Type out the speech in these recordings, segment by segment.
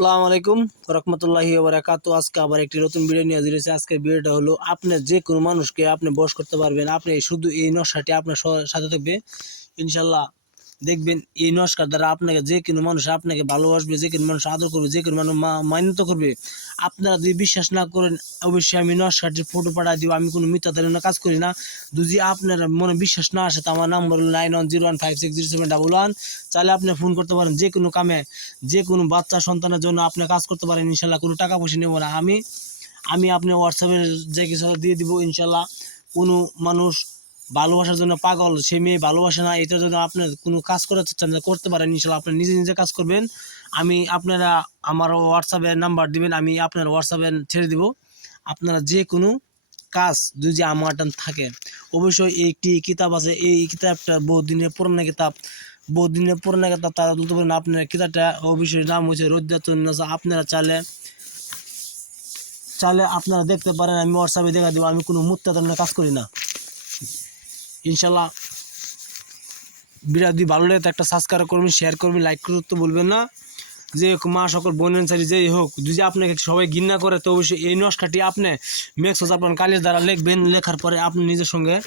আসসালামু আলাইকুম রহমতুল্লাহি বারাকাতু আজকে আবার একটি নতুন ভিডিও নিয়ে হাজির হয়েছে। আজকের ভিডিওটা হলো, আপনি যে কোনো মানুষকে আপনি বস করতে পারবেন, আপনি শুধু এই নকশাটি আপনার সাথে থাকবে। ইনশাল্লাহ দেখবেন এই নমস্কার দ্বারা আপনাকে যে কোনো মানুষ আপনাকে ভালোবাসবে, যে কোনো মানুষ আদর করবে, যে কোনো মানুষ মান্যতা করবে, আপনারা যদি বিশ্বাস না করেন, অবশ্যই আমি নমস্কারটির ফটো পাঠিয়ে দিব। আমি কোনো মিথ্যা ধরনের কাজ করি না। যদি আপনার মনে বিশ্বাস না আসে, তো আমার নাম্বার হলো nine one zero one five six zero seven double one চাইলে আপনি ফোন করতে পারেন যে কোনো কামে। যে কোনো বাচ্চা সন্তানের জন্য আপনি কাজ করতে পারেন, ইনশাল্লাহ কোনো টাকা পয়সা নেব না। আমি আমি আপনি হোয়াটসঅ্যাপে যে কিছু দিয়ে দিব, ইনশাল্লাহ। কোনো মানুষ ভালোবাসার জন্য পাগল সে মেয়ে ভালোবাসে না এটার জন্য আপনি কোনো কাজ করতে চাচ্ছেন না, করতে পারেন ইনশাল্লাহ। আপনি নিজে নিজে কাজ করবেন। আমি আপনারা আমার হোয়াটসঅ্যাপে নাম্বার দিবেন আমি আপনার হোয়াটসঅ্যাপে ছেড়ে দিব। আপনারা যে কোনো কাজ যদি আমার থাকে অবশ্যই একটি কিতাব আছে এই কিতাবটা বহু দিনের পুরনো কিতাব। বহু দিনের পুরনো কিতাব তারা বলতে পারেন আপনার কিতাবটা অবশ্যই নাম হচ্ছে রোদ্দাতুন নাসা আপনারা চাইলে চাইলে আপনারা দেখতে পারেন আমি হোয়াটসঅ্যাপে দেখা দেবো আমি কোনো মুক্তা ধরনের কাজ করি না। ইনশাল্লাহ বিরাট ভালো লাগে একটা সাবস্ক্রাইব করবেন শেয়ার করবেন লাইক করতে বলবেন না। যে মা, সকল বোনের সারি যেই হোক, যদি আপনাকে সবাই ঘৃণা করে, তো অবশ্যই এই নস্কাটি আপনি মেক্স আপনার কালের দ্বারা লিখবেন, লেখার পরে আপনি নিজের সঙ্গে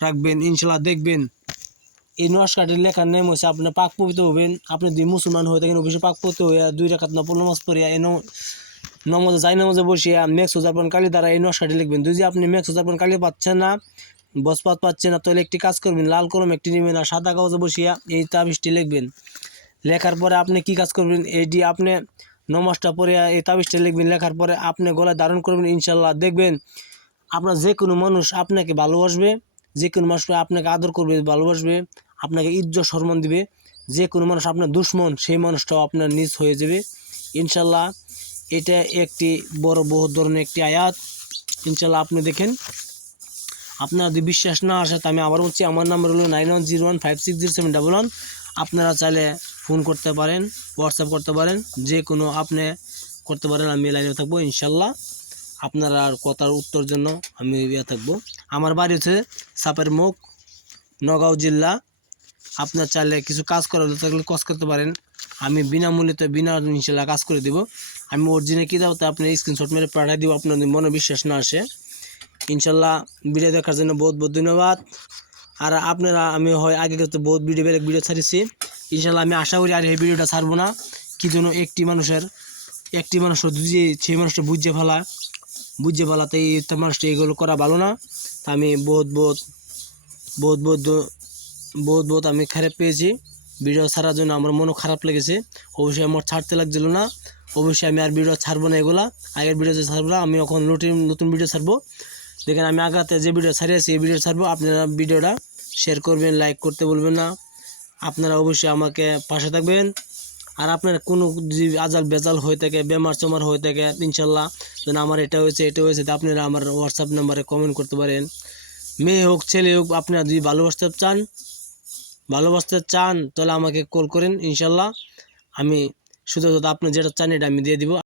রাখবেন, ইনশাল্লাহ দেখবেন। এই নস্কাটির লেখার নেম হচ্ছে আপনি পাক পবিত্র হবেন, আপনি যদি মুসলমান হয়ে থাকেন, অবশ্যই পাক পবিত্র হইয়া দুই রেখাত নফল নামাজ পড়িয়া এই ন- নমাজে, যাই নামাজে বসিয়া মেক্স উজারপন কালী দ্বারা এই নস্কাটি লিখবেন। যদি আপনি মেক্স উজারপন কালী পাচ্ছেন না বসপাত পাচ্ছে না, তাহলে একটি কাজ করবেন, লাল কলম একটি নেবেন আর সাদা কাগজে বসিয়া এই তাবিজটি লিখবেন। লেখার পরে আপনি কি কাজ করবেন? এটি আপনি নমাজটা পরে এই তাবিজটা লিখবেন, লেখার পরে আপনি গলায় ধারণ করবেন ইনশাল্লাহ দেখবেন আপনার যে কোনো মানুষ আপনাকে ভালোবাসবে যে কোনো মানুষ আপনাকে আদর করবে, ভালোবাসবে, আপনাকে ইজ্জত সম্মান দিবে যে কোনো মানুষ আপনার দুশ্মন, সেই মানুষটাও আপনার নিজ হয়ে যাবে। ইনশাল্লাহ এটা একটি বড় বহু ধরনের একটি আয়াত। ইনশাল্লাহ আপনি দেখেন। আপনার যদি বিশ্বাস না আসে, তো আমি আবার বলছি, আমার নাম্বার হলো nine one zero one five six zero seven double one. আপনারা চাইলে ফোন করতে পারেন হোয়াটসঅ্যাপ করতে পারেন, যে কোনো আপনি করতে পারেন, আমি লাইনে থাকব, ইনশাল্লাহ। আপনারা আর কথার উত্তর জন্য আমি ইয়ে থাকব। আমার বাড়ি হচ্ছে সাপের মুখ, নগাঁও জেলা। আপনার চাইলে কিছু কাজ করার থাকলে কাজ করতে পারেন। আমি বিনামূল্যতে বিনা ইনশাল্লাহ কাজ করে দিব। আমি অরিজিনাল কী দেবো আপনি স্ক্রিনশট মেরে পাঠিয়ে দিব, আপনার মনে বিশ্বাস না আসে। ইনশাল্লাহ ভিডিও দেখার জন্য বহুত বহুত ধন্যবাদ। আর আপনারা, আমি হয় আগে কিন্তু বহুত ভিডিও বেলেগ ভিডিও ছাড়িয়েছি ইনশাল্লাহ আমি আশা করি আর এই ভিডিওটা ছাড়বো না। কি জন্য একটি মানুষের, একটি মানুষ যদি সেই মানুষটা বুঝে ফেলা, বুঝে ফেলাতে এই মানুষটা এগুলো করা ভালো না। তা আমি বহুত বহুত বহুত বহুত বহুত বহুত আমি খারাপ পেয়েছি। ভিডিও ছাড়ার জন্য আমার মনও খারাপ লেগেছে। অবশ্যই আমার ছাড়তে লাগছিল না। অবশ্যই আমি আর ভিডিও ছাড়বো না এগুলা। আগের ভিডিও ছাড়বো না, আমি এখন নতুন নতুন ভিডিও ছাড়বো। দেখেন আমি আগাতে যে ভিডিও ছাড়িয়েছি, এই ভিডিও ছাড়বো। আপনারা ভিডিওটা শেয়ার করবেন লাইক করতে বলবেন না। আপনারা অবশ্যই আমাকে পাশে থাকবেন। আর আপনার কোনো আজাল বেজাল হয়ে থাকে, বেমার চমার হয়ে থাকে, ইনশাল্লাহ যেন আমার এটা হয়েছে এটা হয়েছে, তা আপনারা আমার হোয়াটসঅ্যাপ নাম্বারে কমেন্ট করতে পারেন। মেয়ে হোক, ছেলে হোক, আপনারা যদি ভালোবাসতে চান ভালোবাসতে চান, তাহলে আমাকে কল করেন, ইনশাল্লাহ। আমি শুধু আপনি যেটা চান, এটা আমি দিয়ে দিব।